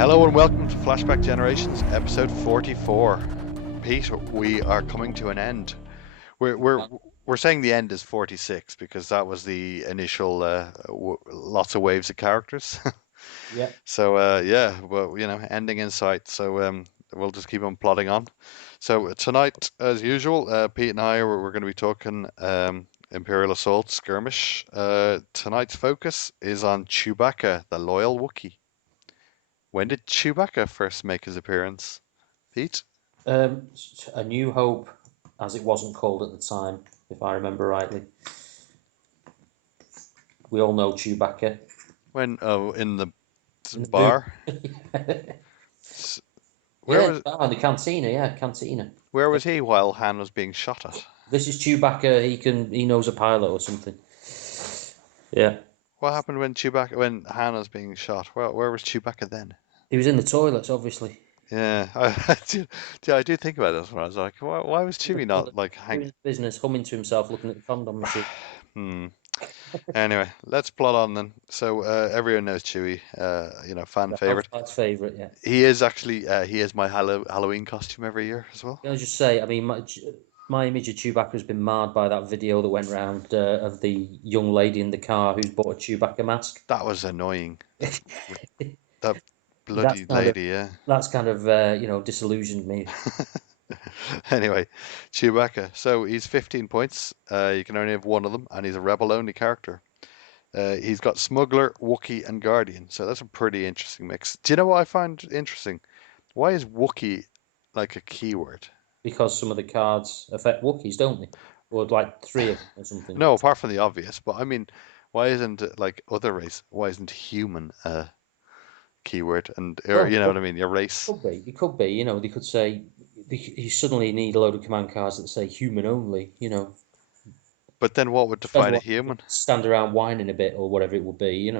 Hello and welcome to Flashback Generations, episode 44. Pete, we are coming to an end. We're we're we're saying the end is 46 because that was the initial lots of waves of characters. Yeah. So yeah, well, ending in sight. So we'll just keep on plodding on. So tonight, as usual, Pete and I we're going to be talking Imperial Assault Skirmish. Tonight's focus is on Chewbacca, the loyal Wookiee. When did Chewbacca first make his appearance, Pete? A New Hope, as it wasn't called at the time, if I remember rightly. We all know Chewbacca. When? Oh, in the In the boot. bar. S- Where Yeah, was in the cantina. Yeah, cantina. where was he while Han was being shot at? This is Chewbacca. He knows a pilot or something. Yeah, What happened when Han was being shot? Where was Chewbacca then? he was in the toilets, obviously. Yeah, I do think about this one. I was like, why was In the Chewie not toilet, like hang? doing his business, humming to himself, looking at the condom machine. Hmm. Anyway, let's plot on then. So everyone knows Chewie, fan The favorite. housewife's favorite. Yeah. He is actually he is my Halloween costume every year as well. Can I just say, I mean, my image of Chewbacca has been marred by that video that went round of the young lady in the car who's bought a Chewbacca mask. That was annoying. That that's bloody kind of lady, yeah. that's kind of disillusioned me. Anyway, Chewbacca. So he's 15 points. You can only have one of them, and he's a rebel-only character. He's got Smuggler, Wookiee, and Guardian. So that's a pretty interesting mix. Do you know what I find interesting? Why is Wookiee like a keyword? Because some of the cards affect Wookiees, don't they? Or like three of them or something. No, apart from the obvious. But I mean, why isn't it like other race? Why isn't human a keyword? And or, Well, you know what I mean? Your race. could be. It could be. They could say you suddenly need a load of command cards that say human only. But then what would Depends define a what human? stand around whining a bit or whatever it would be.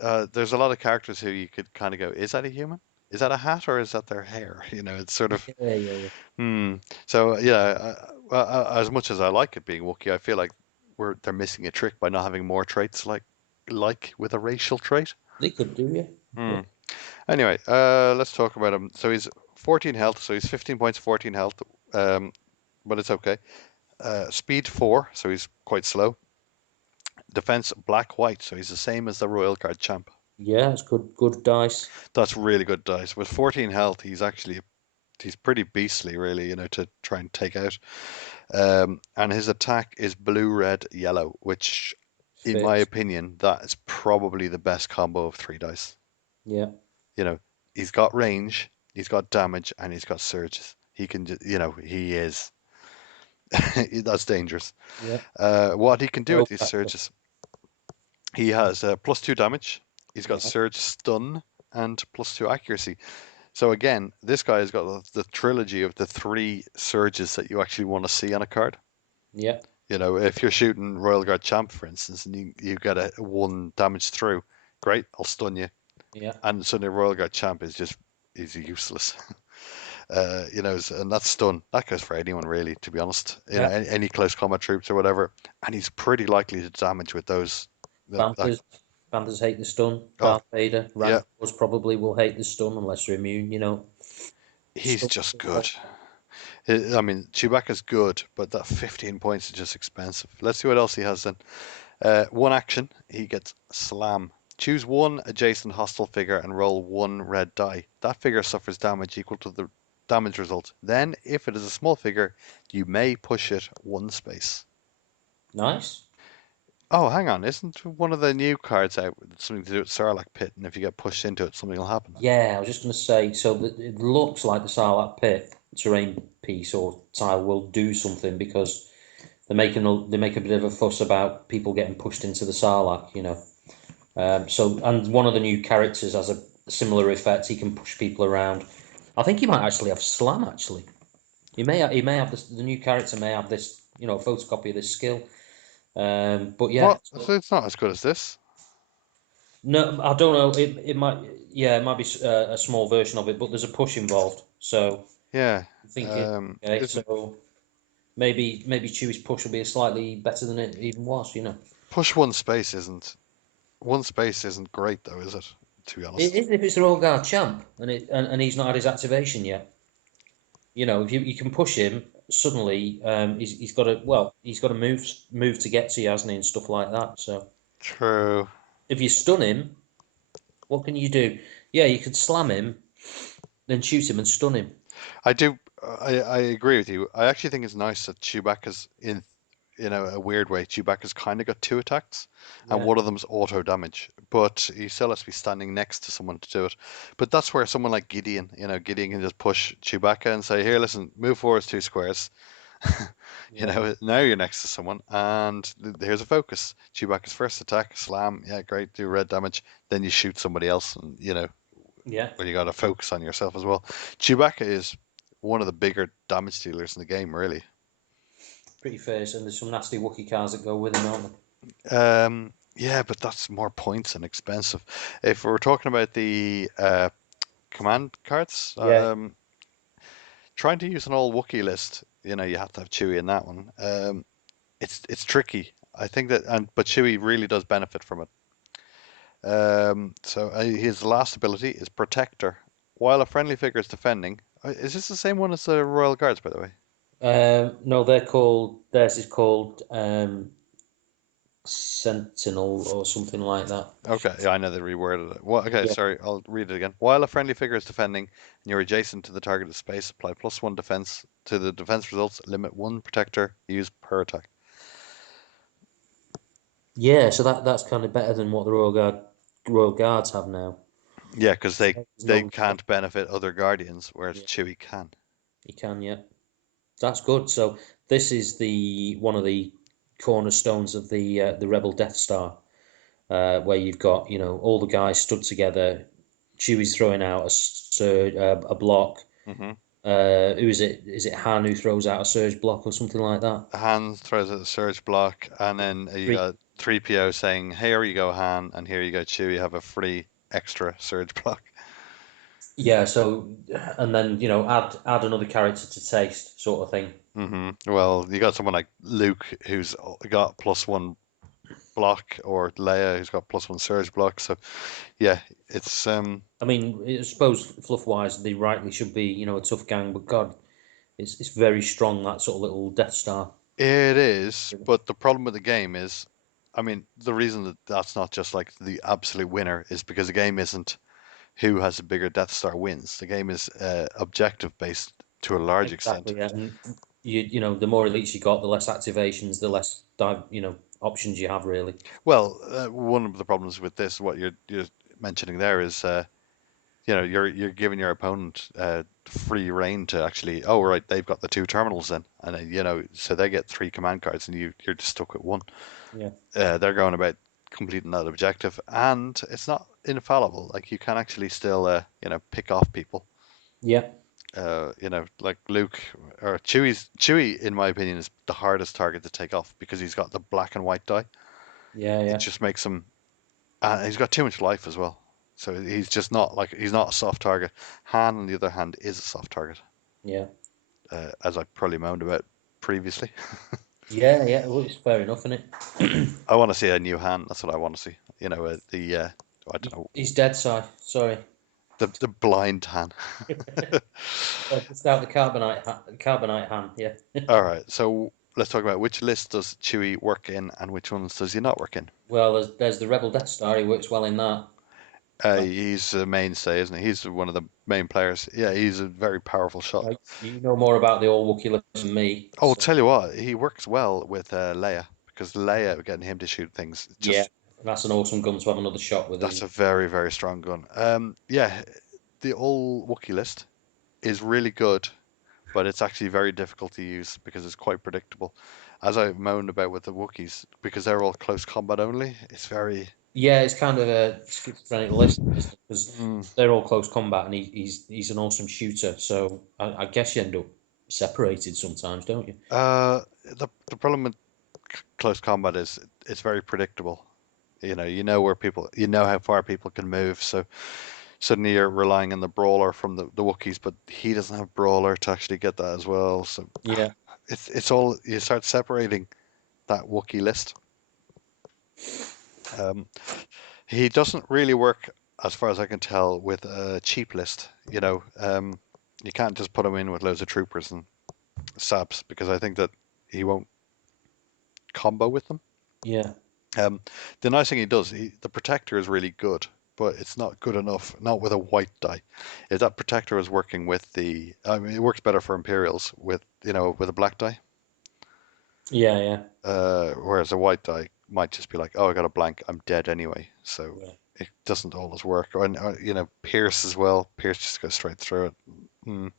There's a lot of characters who you could kind of go, is that a human? Is that a hat or is that their hair? It's sort of, Yeah, yeah, yeah. hmm. So yeah, as much as I like it being Wookiee, I feel like they're missing a trick by not having more traits like with a racial trait. They could do, yeah. Yeah. Hmm. Anyway, let's talk about him. So he's 14 health, so he's 15 points, 14 health, um, but it's okay. Speed 4, so he's quite slow. Defense black white, so he's the same as the Royal Guard champ. Yeah, it's good dice. That's really good dice. With 14 health, he's pretty beastly, really, to try and take out. And his attack is blue, red, yellow, which, in my Fits. opinion, that is probably the best combo of three dice. Yeah. You know, he's got range, he's got damage, and he's got surges. He can, he is. That's dangerous. Yeah. What he can do Go with these factor. surges, he has +2 damage. He's got Right. surge, stun, and +2 accuracy. So again, this guy has got the trilogy of the three surges that you actually want to see on a card. Yeah. If you're shooting Royal Guard Champ, for instance, and you get a one damage through, great, I'll stun you. Yeah. And suddenly Royal Guard Champ is useless. And that's stun. That goes for anyone really, to be honest. Yeah. Any close combat troops or whatever, and he's pretty likely to damage with those. That, Panthers. Panthers hate the stun. oh Darth Vader. yeah, Rancors probably will hate the stun unless they're immune. he's Stun. just good. I mean, Chewbacca's good, but that 15 points is just expensive. Let's see what else he has then. One action, he gets Slam. Choose one adjacent hostile figure and roll one red die. That figure suffers damage equal to the damage result. Then, if it is a small figure, you may push it one space. Nice. Oh, hang on, isn't one of the new cards out with something to do with Sarlacc Pit, and if you get pushed into it, something will happen? Yeah, I was just going to say, so it looks like the Sarlacc pit terrain piece or tile will do something because they make a bit of a fuss about people getting pushed into the Sarlacc. And one of the new characters has a similar effect. He can push people around. I think he might actually have slam. Actually, he may have the new character may have this photocopy of this skill. But yeah, What? So it's not as good as this. no, I don't know. It might, yeah, it might be a small version of it, but there's a push involved. So Yeah. I'm thinking, okay, Isn't so maybe Chewie's push will be slightly better than it even was. push one space isn't great though, is it? to be It honest. is if it's the Royal Guard champ and he's not had his activation yet. You know, if you can push him suddenly, he's got to he's got to move to get to you, hasn't he, and stuff like that. So True. if you stun him, what can you do? Yeah, you could slam him, then shoot him and stun him. I do. I agree with you. I actually think it's nice that Chewbacca's in a weird way. Chewbacca's kind of got two attacks, and Yeah, one of them's auto damage, but he still has to be standing next to someone to do it. But that's where someone like Gideon, Gideon can just push Chewbacca and say, "Here, listen, move forward 2 squares." yeah, Now you're next to someone, and here's a focus. Chewbacca's first attack, slam, yeah, great, do red damage. Then you shoot somebody else, and yeah. well, you got to focus on yourself as well. Chewbacca is one of the bigger damage dealers in the game, really. Pretty fierce, and there's some nasty Wookie cars that go with him, aren't Yeah, but that's more points and expensive. If we're talking about the command cards, they? trying to use an all Wookiee list, you have to have Chewie in that one. It's tricky. I think that, but Chewie really does benefit from it. So his last ability is Protector. While a friendly figure is defending, is this the same one as the Royal Guards, by the way? No, they're called. Theirs is called Sentinel or something like that. Okay, yeah, I know they reworded it. Well, okay, Yeah. sorry, I'll read it again. While a friendly figure is defending and you're adjacent to the targeted space, apply +1 defense to the defense results, limit one protector used per attack. Yeah, so that's kind of better than what the Royal Guards have now. Yeah, because It's they non stop. can't benefit other guardians, whereas Yeah, Chewie can. you can. Yeah, that's good. So this is the one of the cornerstones of the Rebel Death Star, where you've got all the guys stood together. Chewie's throwing out a block. Hmm. Who is it? Is it Han who throws out a surge block or something like that? Han throws out a surge block, and Yeah. then you Three. got 3PO saying, "Here you go, Han," and here you go, Chewie. Have a free extra surge block. Yeah. So and then add another character to taste, sort of thing. Well, you got someone like Luke who's got +1 block, or Leia who's got +1 surge block. So yeah, it's I mean, I suppose fluff wise, they rightly should be, a tough gang, but God, it's very strong that sort of little Death Star. it is, but the problem with the game is, I mean, the reason that that's not just like the absolute winner is because the game isn't who has a bigger Death Star wins. The game is objective based to a large extent. Exactly, yeah. And the more elites you got, the less activations, the less options you have really. Well, one of the problems with this, what you're mentioning there, is you're giving your opponent free reign to actually, oh right, they've got the two terminals then, and so they get three command cards and you're just stuck with one. Yeah, They're going about completing that objective, and it's not infallible. Like you can actually still pick off people. yeah, Like Luke or Chewie, in my opinion, is the hardest target to take off because he's got the black and white die. yeah, It yeah, just makes him. He's got too much life as well. So he's just not like he's not a soft target. Han, on the other hand, is a soft target, yeah, as I probably moaned about previously. yeah, yeah. Well, it's fair enough, isn't it? I want to see a new Han. That's what I want to see. I don't know, He's dead, Si. Sorry. the blind Han. Just out the carbonite hand. Yeah. All right, so let's talk about which list does Chewie work in and which ones does he not work in. Well, there's the Rebel Death Star. He works well in that. Uh, He's a mainstay, isn't he? He's one of the main players. Yeah, he's a very powerful shot. you know more about the old Wookiee list than me. Oh, I'll So tell you what, he works well with Leia because Leia getting him to shoot things yeah, just that's an awesome gun to have another shot with, that's isn't a it? very very strong gun. Yeah, the old Wookiee list is really good, but it's actually very difficult to use because it's quite predictable. As I moaned about with the Wookiees, because they're all close combat only, it's very. Yeah, it's kind of a schizophrenic list, isn't it? Because Mm, they're all close combat, and he's an awesome shooter. So I guess you end up separated sometimes, don't you? the problem with close combat is it's very predictable. You know where people, you know how far people can move. So suddenly you're relying on the brawler from the Wookiees, but he doesn't have brawler to actually get that as well. So Yeah, it's all, you start separating that Wookiee list. Um, he doesn't really work as far as I can tell, with a cheap list. You can't just put him in with loads of troopers and saps because I think that he won't combo with them. Yeah, Um, the nice thing he does, the protector is really good, but it's not good enough. Not with a white die. If that protector is working with I mean, it works better for Imperials with with a black die. yeah, yeah, Whereas a white die might just be like, oh, I got a blank, I'm dead anyway. So yeah. it doesn't always work. Or Pierce as well. Pierce just goes straight through it. Mm.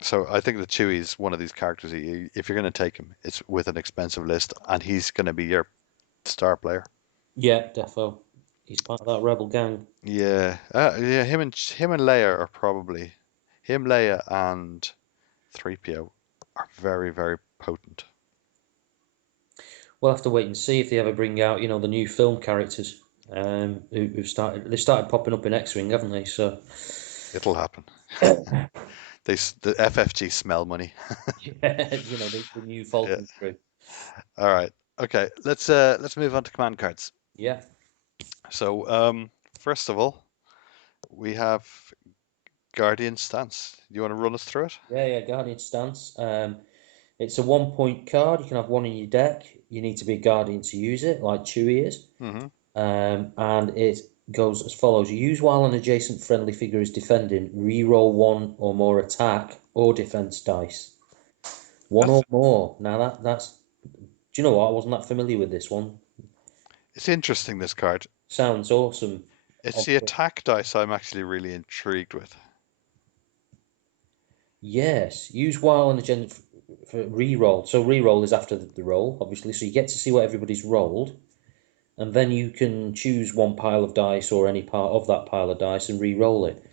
So I think that Chewie is one of these characters. If you're going to take him, it's with an expensive list, and he's going to be your star player. Yeah, defo. He's part of that rebel gang. Yeah. Him and Leia are probably him, Leia, and 3PO are very, very potent. We'll have to wait and see if they ever bring out, the new film characters. They've started popping up in X-Wing, haven't they? So, It'll happen. The FFG smell money. yeah, the new Yeah. Falcon crew. All right. Okay. Let's move on to command cards. Yeah, So first of all, we have Guardian Stance. You want to run us through it? yeah. Guardian stance. It's a 1 point card. You can have one in your deck. You need to be a Guardian to use it, like Chewie is. Mm-hmm. And it goes as follows: you use while an adjacent friendly figure is defending, re-roll one or more attack or defense dice. One That's or more. Now that's. Do you know what? I wasn't that familiar with this one. it's interesting. This card. Sounds awesome. It's the Obviously. attack dice I'm actually really intrigued with. Yes, use while an agenda for re-roll. So re-roll is after the roll, obviously. So you get to see what everybody's rolled, and then you can choose one pile of dice or any part of that pile of dice and re-roll it.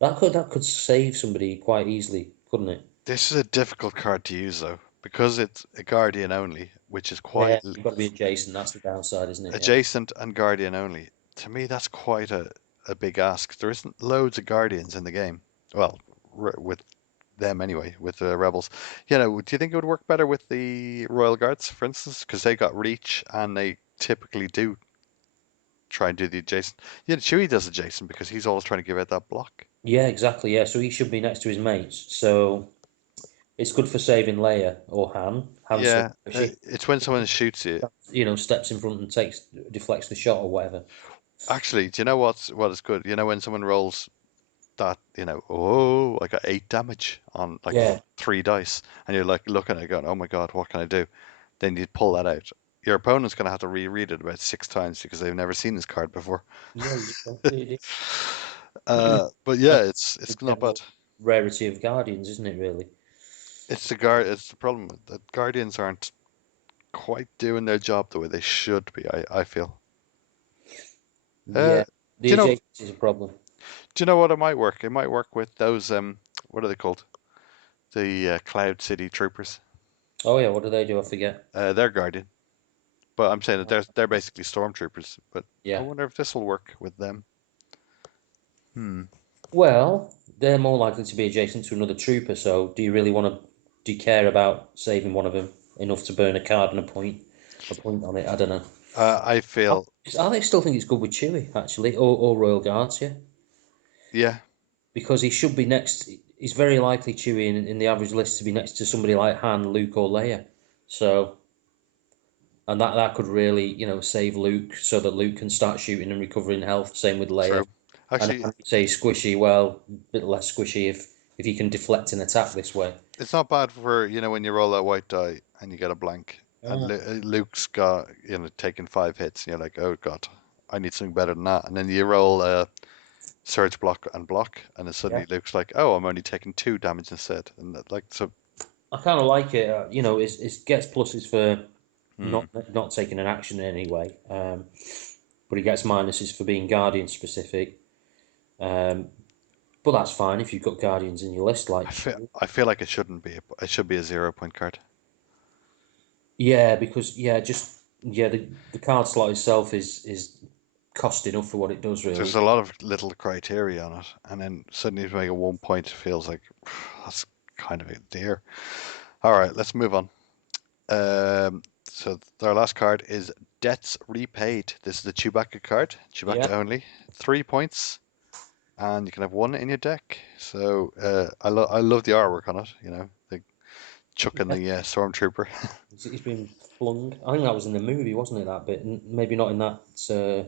That could save somebody quite easily, couldn't it? This is a difficult card to use though, because it's a Guardian only, which is Yeah, quite you've got to be adjacent. That's the downside, isn't it? Yeah. adjacent and Guardian only. To me, that's quite a big ask. There isn't loads of Guardians in the game. Well, with them anyway, with the Rebels. Do you think it would work better with the Royal Guards, for instance? Because they got reach and they typically do try and do the adjacent. Yeah, Chewie does adjacent because he's always trying to give out that block. Yeah, exactly. Yeah, so he should be next to his mates. So it's good for saving Leia or Han Solo. Yeah, If she, it's when someone shoots you. steps in front and deflects the shot or whatever. Actually, do you know what is good? When someone rolls that, oh, I got 8 damage on like Yeah, 3 dice, and you're like looking at it going, oh my God, what can I do? Then you pull that out. Your opponent's going to have to reread it about 6 times because they've never seen this card before. yeah, it But yeah, is the it's not bad. general rarity of Guardians, isn't it? Really? It's the problem that Guardians aren't quite doing their job the way they should be. I feel. Uh, Yeah, do the you know? adjacency is a problem. Do you know what it might work? It might work with those what are they called? The Cloud City Troopers. Oh yeah, what do they do? I forget. They're Guardian, but I'm saying that they're basically stormtroopers. But I Yeah. wonder if this will work with them. Hmm. Well, they're more likely to be adjacent to another trooper. So, do you care about saving one of them enough to burn a card and a point on it? I don't know. I I, feel, I still think it's good with Chewie actually, or Royal Guards, yeah, yeah, because he should be next. He's very likely Chewie in the average list to be next to somebody like Han, Luke, or Leia. So, and that could really save Luke so that Luke can start shooting and recovering health. Same with Leia. true. And Actually, say squishy, well, a bit less squishy if you can deflect an attack this way. it's not bad for when you roll that white die and you get a blank, and Mm. Luke's got taking 5 hits, and you're like, oh God, I need something better than that. And then you roll surge block, and then Yeah, suddenly Luke's like, oh, I'm only taking 2 damage instead, and so. I kind of like it. It gets pluses for Hmm. not taking an action in any way, but he gets minuses for being guardian specific. Um, but that's fine if you've got guardians in your list, like Chewie. I feel like it shouldn't be. It should be a 0 point card. Yeah, because the card slot itself is cost enough for what it does, There's really. a lot of little criteria on it, and then suddenly to make a 1 point feels like that's kind of a dear. All right, let's move on. So our last card is Debts repaid. This is the Chewbacca card. Chewbacca Yeah. only. 3 points, and you can have one in your deck. So I love the artwork on it. The chucking Yeah. the stormtrooper. He's been flung. I think that was in the movie, wasn't it? That bit, maybe not in that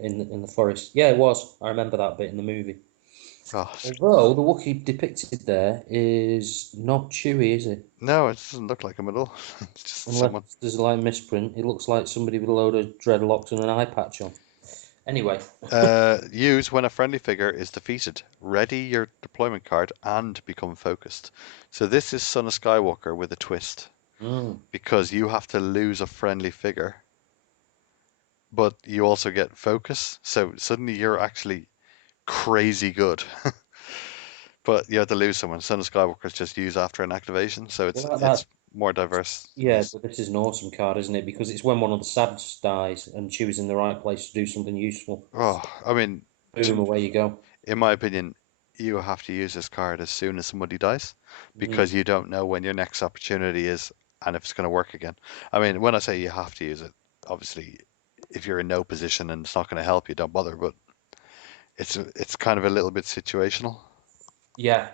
in the forest. Yeah, it was. I remember that bit in the movie. Oh, Although the Wookiee depicted there is not Chewie, is it? no, it doesn't look like him at all. It's just Unless someone. there's a like misprint, it looks like somebody with a load of dreadlocks and an eye patch on. Anyway, Use when a friendly figure is defeated. Ready your deployment card and become focused. So this is Son of Skywalker with a twist mm, because you have to lose a friendly figure, but you also get focus. So suddenly you're actually crazy good, but you have to lose someone. Son of Skywalker is just used after an activation, so it's well, it's more diverse yeah, use. but this is an awesome card, isn't it? Because it's when one of the sads dies and Chewie's in the right place to do something useful. Oh, I mean, Boom, away you go. in my opinion, you have to use this card as soon as somebody dies Mm. because you don't know when your next opportunity is and if it's going to work again. I mean, when I say you have to use it, obviously, if you're in no position and it's not going to help you, don't bother. But it's kind of a little bit situational. Yeah,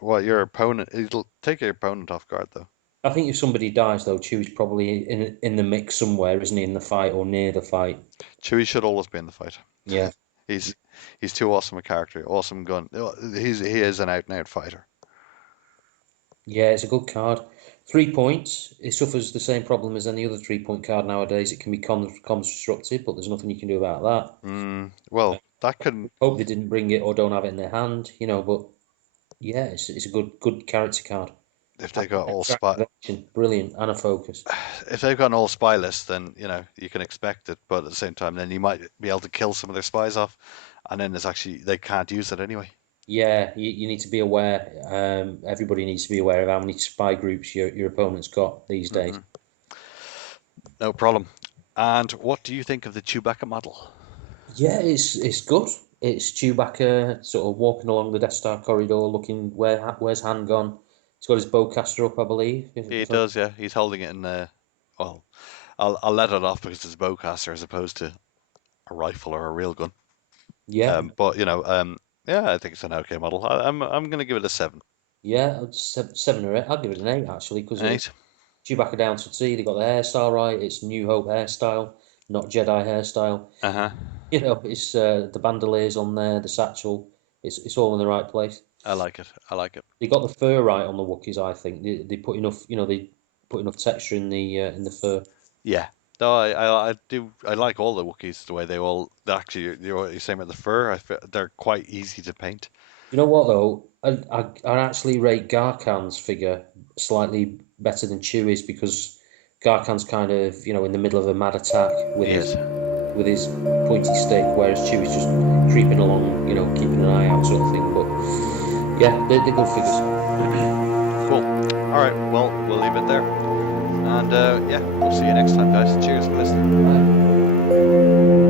Well, your opponent, it'll take your opponent off guard though. I think if somebody dies though, Chewie's probably in the mix somewhere, isn't he? In the fight or near the fight. Chewie should always be in the fight. Yeah, He's he's too awesome a character, awesome gun. He is an out and out fighter. yeah, it's a good card. 3 points. It suffers the same problem as any other 3 point card nowadays. It can be constructed, but there's nothing you can do about that. Well, that could Hope they didn't bring it or don't have it in their hand, But yeah, it's a good character card. if they And got all extra spot activation, brilliant, and a focus. if they've got an all spy list, then you can expect it. But at the same time, then you might be able to kill some of their spies off, and then it's actually they can't use it anyway. Yeah, you need to be aware. Everybody needs to be aware of how many spy groups your opponent's got these days. hmm No problem. And what do you think of the Chewbacca model? Yeah, it's good. It's Chewbacca sort of walking along the Death Star corridor, looking where's Han gone. He's got his bowcaster up, I believe. He If I'm, does, yeah. He's holding it in the. Well, I'll let it off because it's a bowcaster as opposed to a rifle or a real gun. yeah, But yeah, I think it's an okay model. I'm gonna give it a 7. yeah, 7 or 8. I'll give it an 8 actually because An it 8. Chewbacca down to T. They got the hairstyle right. It's New Hope hairstyle, not Jedi hairstyle. Uh-huh. It's the bandoliers on there, the satchel. It's all in the right place. I like it. I like it. They got the fur right on the Wookiees. I think they put enough. They put enough texture in the fur. Yeah. No, I do. I like all the Wookiees the way they all. Actually, you're saying about the fur. They're quite easy to paint. You know what though? I actually rate Garkan's figure slightly better than Chewie's because Garkan's kind of in the middle of a mad attack with He is. his pointy stick, whereas Chewie's just creeping along, keeping an eye out sort of thing. But yeah, they're good figures. Cool. All right. Well, we'll leave it there. And yeah, we'll see you next time, guys. Cheers for listening. Right.